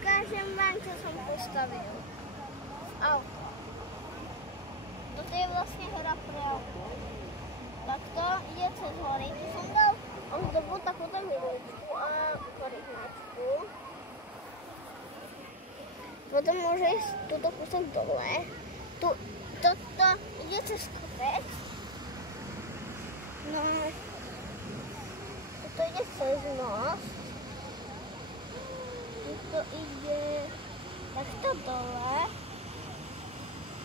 Ukážem vám, čo som postavil. Auto. Toto je vlastne hra pre auto. Takto ide cez hory. Tu som dal ozdobu takúto miličku a koryhnačku. Potom môže ísť túto kúsok dole. Toto ide cez kopec. No, toto ide cez most. Toto ide takto dole.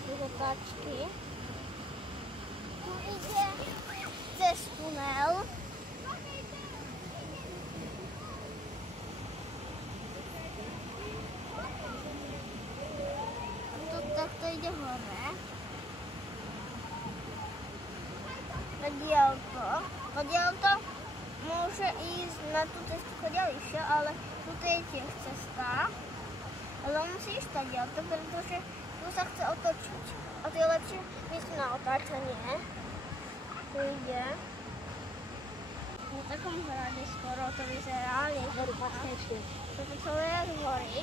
Do táčky. Tu ide cez tunel. Tu takto ide hore. Podiaľto môže ísť na tú cestu chodilišia, ale tu je tiež cesta. Ale on musí ísť tadiaľto, pretože tu sa chce otočiť. A to je lepšie miesto na otáčanie. Tu ide. Na takom hrade skoro to vyzerá. Toto celé je z hory.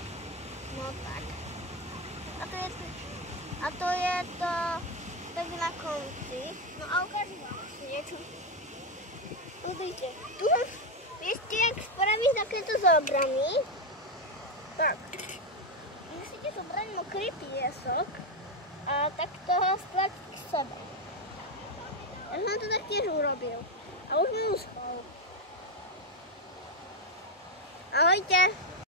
No tak. A to je to tak na konci. No a ukážem vám ešte niečo. Pozrite. Tu viete, jak spraviť takéto zábrany. Tak. Musíte zobrať mokrý piesok a takto ho stratiť k sebe. Ja som to tak tiež urobil. A už mi uschol. Ahojte.